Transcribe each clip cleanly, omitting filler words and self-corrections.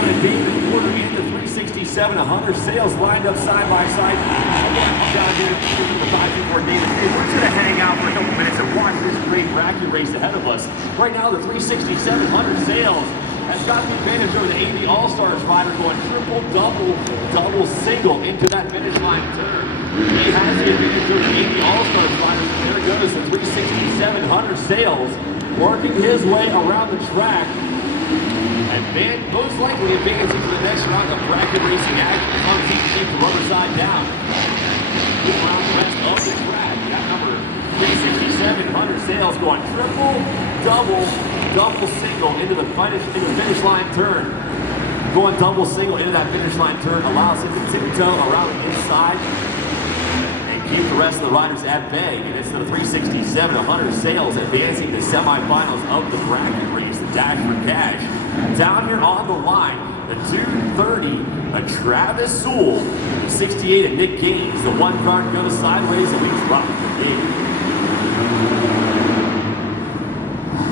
David Porter and the 367 100 Sales lined up side by side. Again, John here, the 524 David. We're just going to hang out for a couple minutes and watch this great bracket race ahead of us. Right now, the 367 100 Sales has got the advantage over the AV All-Stars rider going triple, double, single into that finish line turn. He has the advantage over the AV All-Stars rider. There goes the 367 100 Sales working his way around the track. And most likely advancing to the next round of bracket racing action as long as he can keep the rubber side down. Around the rest of the track. That number 367 100 Sales going triple, double, single into the finish line turn. Going double single into that finish line turn allows him to tiptoe around the inside and keep the rest of the riders at bay. And it's the 367 100 Sales advancing to semifinals of the bracket race, the Dash for Cash. Down here on the line, the 230, a Travis Sewell, 68, and Nick Gaines. The one car goes sideways and we drop the gate.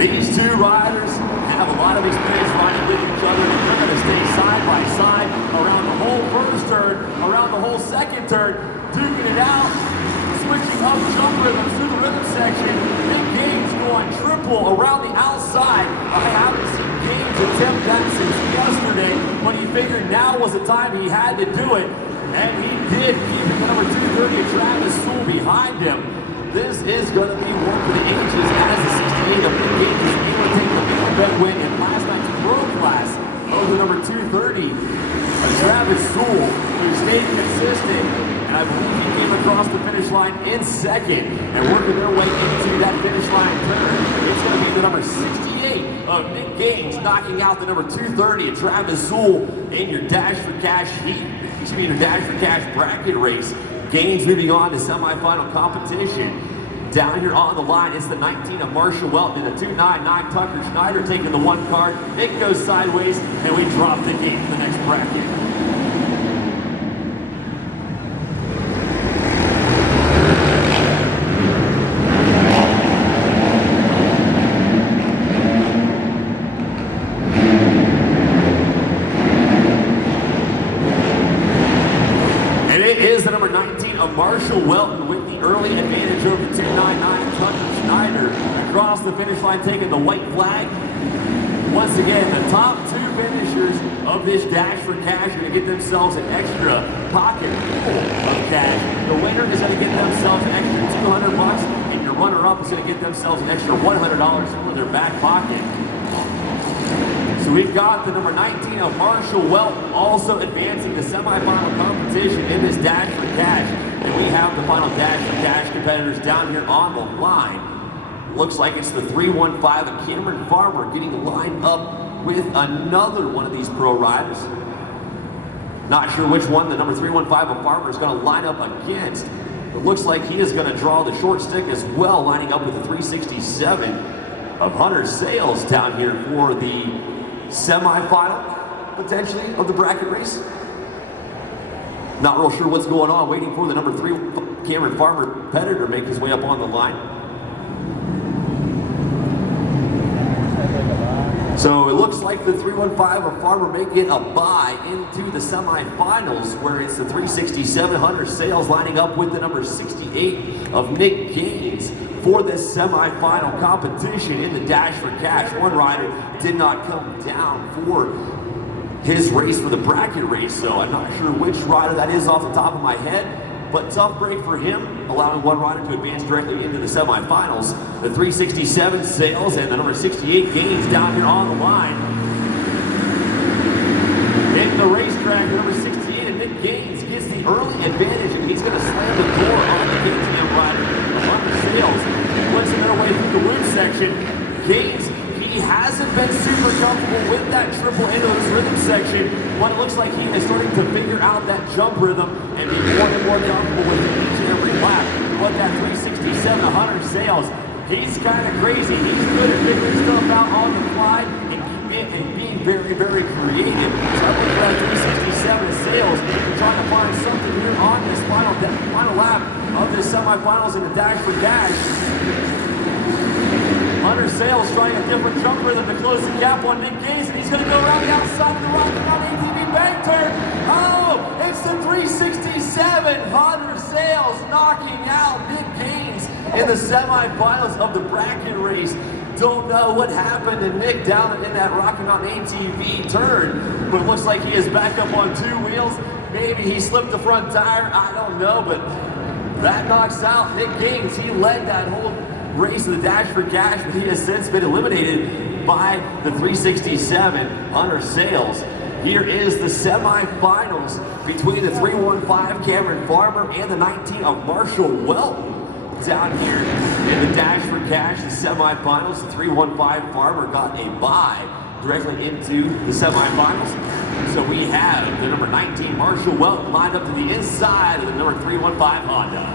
These two riders have a lot of experience riding with each other. They're going to stay side by side around the whole first turn, around the whole second turn, duking it out, switching up jump rhythms through the rhythm section. Nick Gaines going triple around the outside. I haven't seen Gaines attempt that since yesterday, but he figured now was the time he had to do it, and he did, keeping the number 230 Travis Sewell behind him. This is going to be one for the ages as the 68 of Nick Gaines is able to take the big event win in last night's pro class over the number 230 of Travis Sewell, who stayed consistent, and I believe he came across the finish line in second and working their way into that finish line turn. It's going to be the number 68 of Nick Gaines knocking out the number 230 of Travis Sewell in your Dash for Cash heat. Excuse me, your Dash for Cash bracket race. Gaines moving on to semifinal competition. Down here on the line, it's the 19 of Marshall Welton and the 299 Tucker Schneider taking the one card. It goes sideways, and we drop the gate in the next bracket. Marshall Welton with the early advantage over 299 Tucker Schneider. Across the finish line taking the white flag. Once again, the top two finishers of this Dash for Cash are going to get themselves an extra pocket full of cash. The winner is going to get themselves an extra $200, and your runner-up is going to get themselves an extra $100 for their back pocket. So we've got the number 19 of Marshall Welton also advancing to semifinal competition in this Dash for Cash. And we have the final Dash for Cash competitors down here on the line. Looks like it's the 315 of Cameron Farmer getting lined up with another one of these pro riders. Not sure which one the number 315 of Farmer is going to line up against. It looks like he is going to draw the short stick as well, lining up with the 367 of Hunter Sales down here for the semi-final, potentially, of the bracket race. Not real sure what's going on, waiting for the number 3 Cameron Farmer competitor to make his way up on the line. So it looks like the 315 of Farmer may get a bye into the semifinals, where it's the 367 Hunter Sales lining up with the number 68 of Nick Gaines for this semifinal competition in the Dash for Cash. One rider did not come down for his race for the bracket race, so I'm not sure which rider that is off the top of my head, but tough break for him, allowing one rider to advance directly into the semifinals. The 367 Sales and the number 68 Gaines down here on the line. In the racetrack, the number 68 and Nick Gaines gets the early advantage, and he's going to slam the door on the Gainesman rider on the Sales. Puts him their way through the wood section. Gaines, he hasn't been super comfortable with that triple into this rhythm section, but it looks like he is starting to figure out that jump rhythm and be more and more comfortable with it each and every lap. But that 367 100 Sales, he's kind of crazy. He's good at figuring stuff out on the fly and being very, very creative. So I think that 367 Sales is trying to find something here on this final lap of the semifinals in the Dash for Cash. Hunter Sales trying a different jump rhythm to close the gap on Nick Gaines, and he's going to go around the outside of the Rocky Mountain ATV bank turn. Oh, it's the 367. Hunter Sales knocking out Nick Gaines in the semifinals of the bracket race. Don't know what happened to Nick down in that Rocky Mountain ATV turn, but it looks like he is back up on 2 wheels. Maybe he slipped the front tire, I don't know, but that knocks out Nick Gaines. He led that whole race of the Dash for Cash, but he has since been eliminated by the 367 Hunter Sales. Here is the semifinals between the 315 Cameron Farmer and the 19 of Marshall Welton. Down here in the Dash for Cash, the semifinals, the 315 Farmer got a bye directly into the semifinals. So we have the number 19 Marshall Welton lined up to the inside of the number 315 Honda.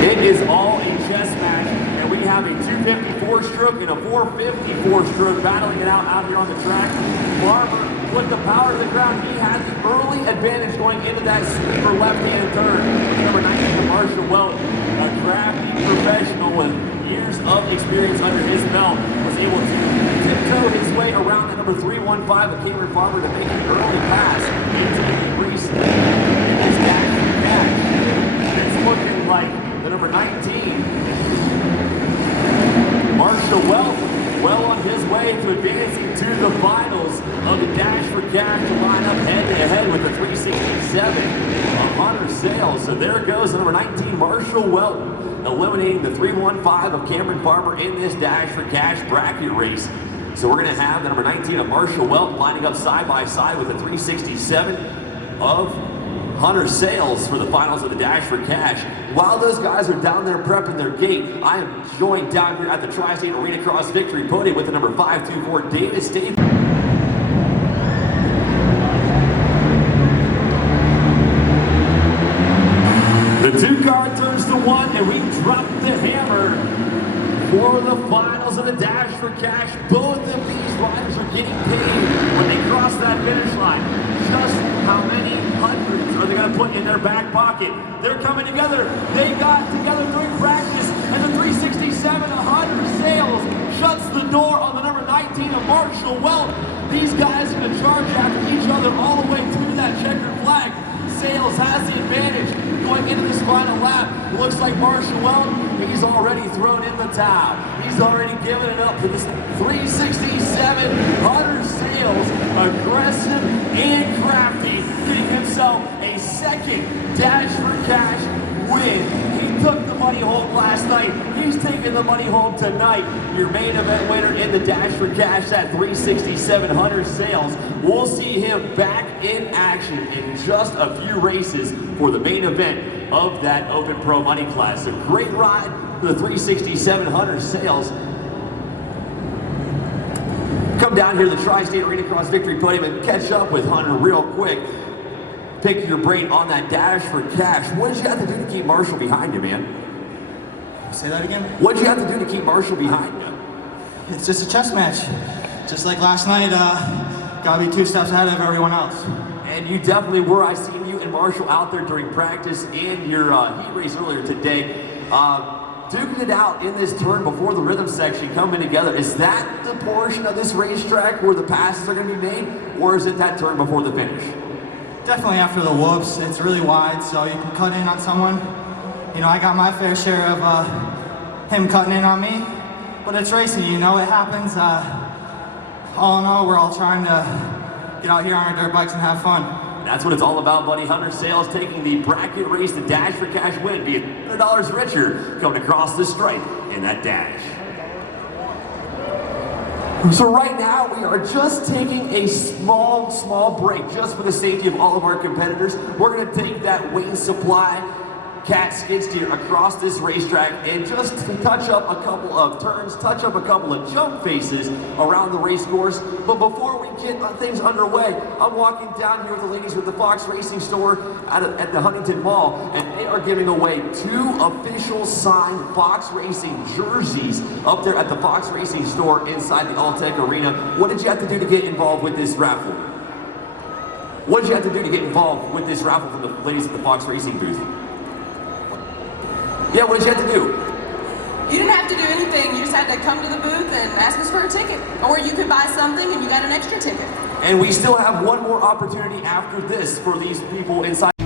It is all a chess match, and we have a 254 stroke and a 454 stroke battling it out here on the track. Farmer with the power to the ground, he had the early advantage going into that super left-hand turn. Number 19, Marshall Welton, a crafty professional with years of experience under his belt, was able to tiptoe his way around the number 315 of Cameron Farmer to make an early pass into the race in this Dash for Cash. It's looking like the number 19, Marshall Welton, well on his way to advancing to the finals of the Dash for Cash to line up head-to-head with the 367 of Hunter Sales. So there goes the number 19, Marshall Welton, eliminating the 315 of Cameron Farmer in this Dash for Cash bracket race. So we're going to have the number 19 of Marshall Welton lining up side by side with the 367 of Hunter Sales for the finals of the Dash for Cash. While those guys are down there prepping their gate, I am joined down here at the Tri-State Arenacross Victory Podium with the number 524 Davis State. The 2-car turns to 1, and we drop the hammer for the finals of the Dash for Cash. Both of these riders are getting paid when they cross that finish line. Just how many hundreds are they going to put in their back pocket? They're coming together. They got together during practice, and the 367 of Hunter Sales shuts the door on the number 19 of Marshall Welton. These guys are going to charge after each other all the way through that checkered flag. Sales has the advantage going into this final lap. Looks like Marshall Welton, he's already thrown in the towel. He's already given it up to this 367 Hunter Sales, aggressive and crafty, getting himself a second Dash for Cash win. He took the money home last night. He's taking the money home tonight. Your main event winner in the Dash for Cash, that 367 Hunter Sales. We'll see him back in action in just a few races for the main event of that Open Pro Money class. A great ride for the 367 Hunter Sales. Come down here to the Tri-State Arenacross Victory Podium and catch up with Hunter real quick. Pick your brain on that Dash for Cash. What did you have to do to keep Marshall behind you, man? Say that again? What did you have to do to keep Marshall behind you? It's just a chess match. Just like last night, gotta be 2 steps ahead of everyone else. And you definitely were. I seen you and Marshall out there during practice and your heat race earlier today. Duking it out in this turn before the rhythm section coming together. Is that the portion of this racetrack where the passes are going to be made, or is it that turn before the finish? Definitely after the whoops. It's really wide, so you can cut in on someone. You know, I got my fair share of him cutting in on me, but it's racing, you know, it happens. All in all, we're all trying to get out here on our dirt bikes and have fun. That's what it's all about, buddy. Hunter Sales taking the bracket race, the Dash for Cash win, being $100 richer coming across the stripe in that Dash. So right now, we are just taking a small break, just for the safety of all of our competitors. We're gonna take that Wayne Supply Cat skid steer across this racetrack and just touch up a couple of turns, touch up a couple of jump faces around the race course. But before we get things underway, I'm walking down here with the ladies with the Fox Racing store at the Huntington Mall, and they are giving away 2 official signed Fox Racing jerseys up there at the Fox Racing store inside the Alltech Arena. What did you have to do to get involved with this raffle? What did you have to do to get involved with this raffle from the ladies at the Fox Racing booth? Yeah, what did you have to do? You didn't have to do anything. You just had to come to the booth and ask us for a ticket. Or you could buy something and you got an extra ticket. And we still have one more opportunity after this for these people inside.